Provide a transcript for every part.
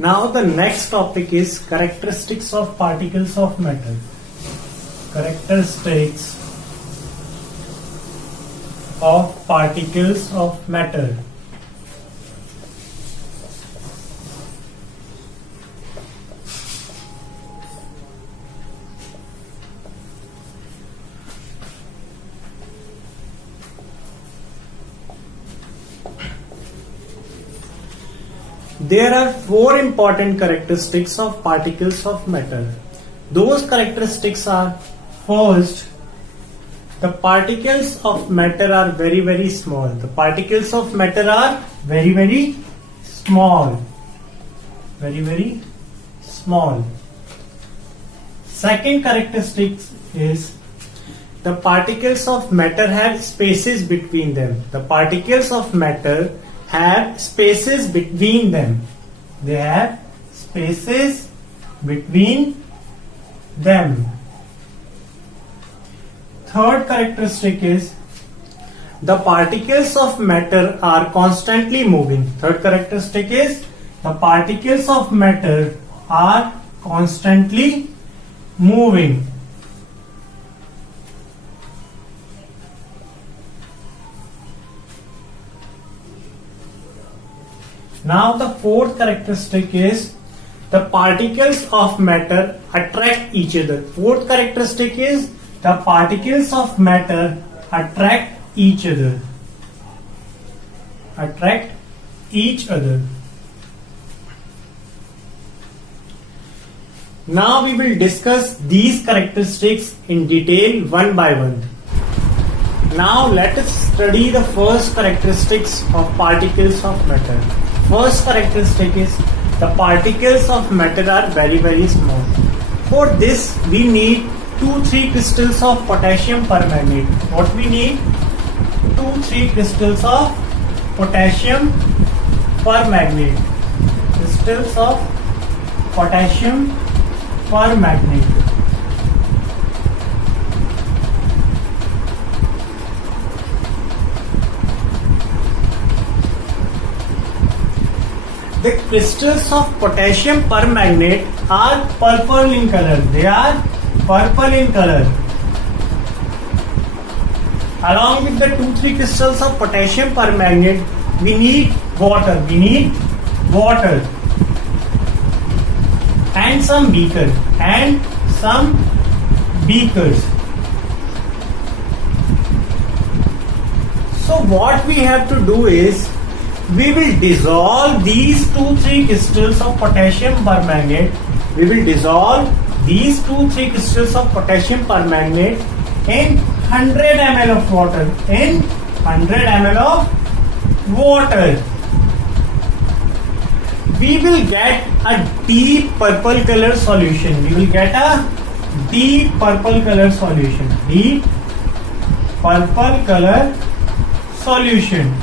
Now the next topic is characteristics of particles of matter. Characteristics of particles of matter. There are four important characteristics of particles of matter. Those characteristics are: first, the particles of matter are very small. The particles of matter are very small. Very small. Second characteristic is the particles of matter have spaces between them. The particles of matter have spaces between them. They have spaces between them. Third characteristic is the particles of matter are constantly moving. Third characteristic is the particles of matter are constantly moving. Now the fourth characteristic is the particles of matter attract each other. Fourth characteristic is the particles of matter attract each other. Attract each other. Now we will discuss these characteristics in detail one by one. Now let us study the first characteristics of particles of matter. First characteristic is the particles of matter are very small. For this we need 2-3 crystals of potassium permanganate. What we need? 2-3 crystals of potassium permanganate. Crystals of potassium permanganate. The crystals of potassium permanganate are purple in color. They are purple in color. Along with the 2-3 crystals of potassium permanganate, we need water. We need water and some beakers. So what we have to do is we will dissolve these 2-3 crystals of potassium permanganate. We will dissolve these 2-3 crystals of potassium permanganate in 100 ml of water. In 100 ml of water. We will get a deep purple color solution. We will get a deep purple color solution. Deep purple color solution.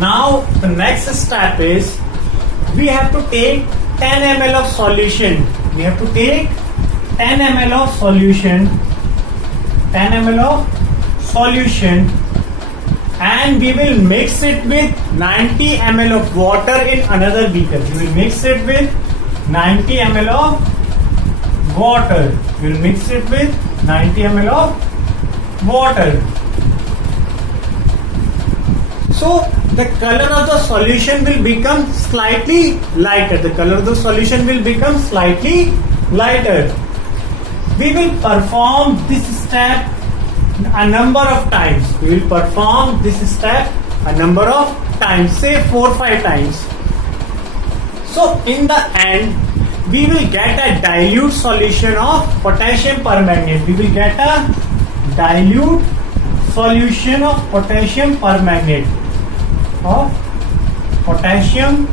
Now the next step is we have to take 10 ml of solution. We have to take 10 ml of solution. 10 ml of solution, and we will mix it with 90 ml of water in another beaker. We will mix it with 90 ml of water. We will mix it with 90 ml of water. So the color of the solution will become slightly lighter. The color of the solution will become slightly lighter. We will perform this step a number of times. We will perform this step a number of times, say 4-5 times. So in the end, we will get a dilute solution of potassium permanganate. We will get a dilute solution of potassium permanganate. Of potassium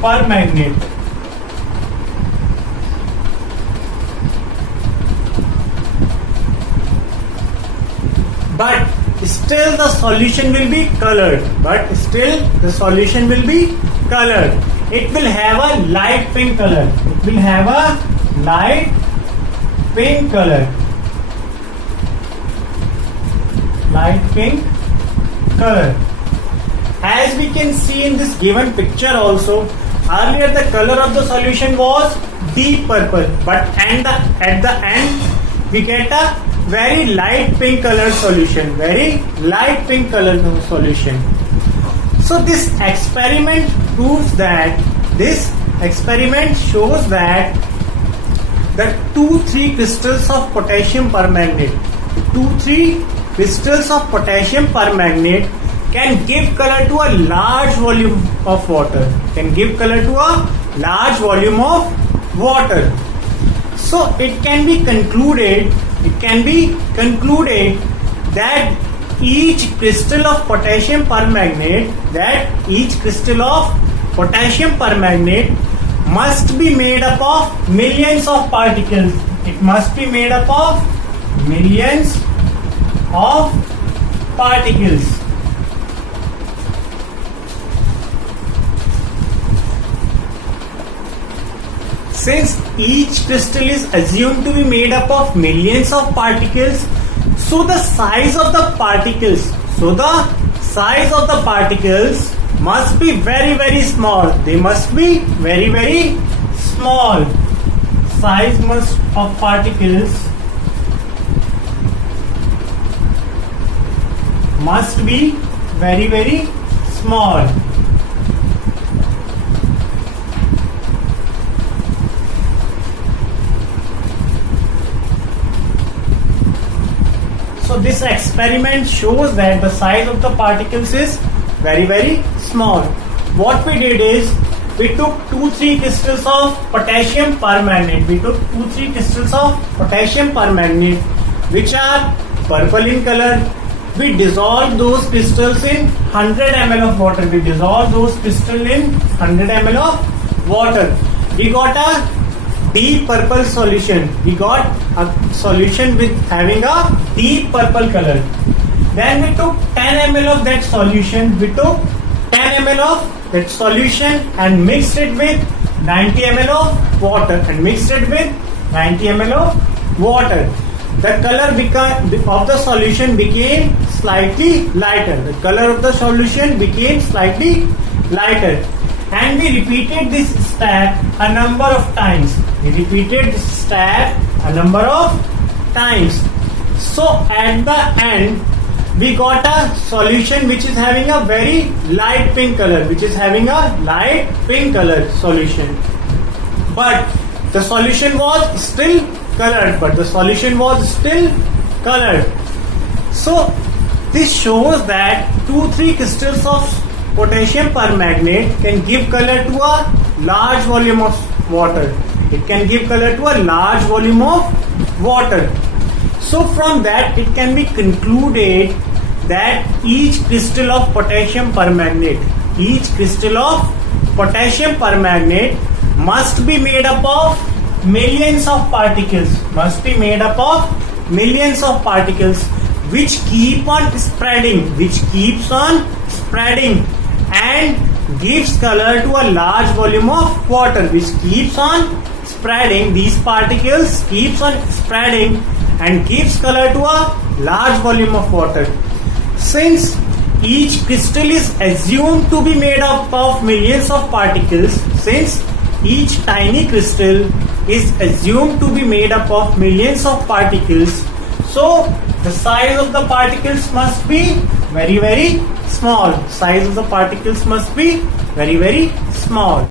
permanganate. But still the solution will be colored. It will have a light pink color. It will have a light pink color. light pink color. As we can see in this given picture also, earlier the color of the solution was deep purple, but at the end we get a very light pink color solution, very light pink color solution. So this experiment proves that, this experiment shows that the 2-3 crystals of potassium permanganate, 2-3 crystals of potassium permanganate can give color to a large volume of water, can give color to a large volume of water. So it can be concluded that each crystal of potassium permanganate, must be made up of millions of particles. It must be made up of millions of particles. Since each crystal is assumed to be made up of millions of particles, so the size of the particles must be very, very small. They must be very, very small. Size of particles must be very, very small. So this experiment shows that the size of the particles is very, very small. What we did is, we took 2-3 crystals of potassium permanganate. Which are purple in color. We dissolved those crystals in 100 ml of water. We got a deep purple solution. We got a solution with having a deep purple color. Then we took 10 ml of that solution. And mixed it with 90 ml of water. The color of the solution became slightly lighter. And we repeated this step a number of times. So at the end, we got a solution which is having a very light pink color, solution. But the solution was still colored. So this shows that 2-3 crystals of potassium permanganate can give color to a large volume of water. So from that it can be concluded that each crystal of potassium permanganate must be made up of millions of particles, which keeps on spreading and gives color to a large volume of water, these particles keeps on spreading and gives color to a large volume of water. Since each crystal is assumed to be made up of millions of particles, each tiny crystal is assumed to be made up of millions of particles, so the size of the particles must be very, very small.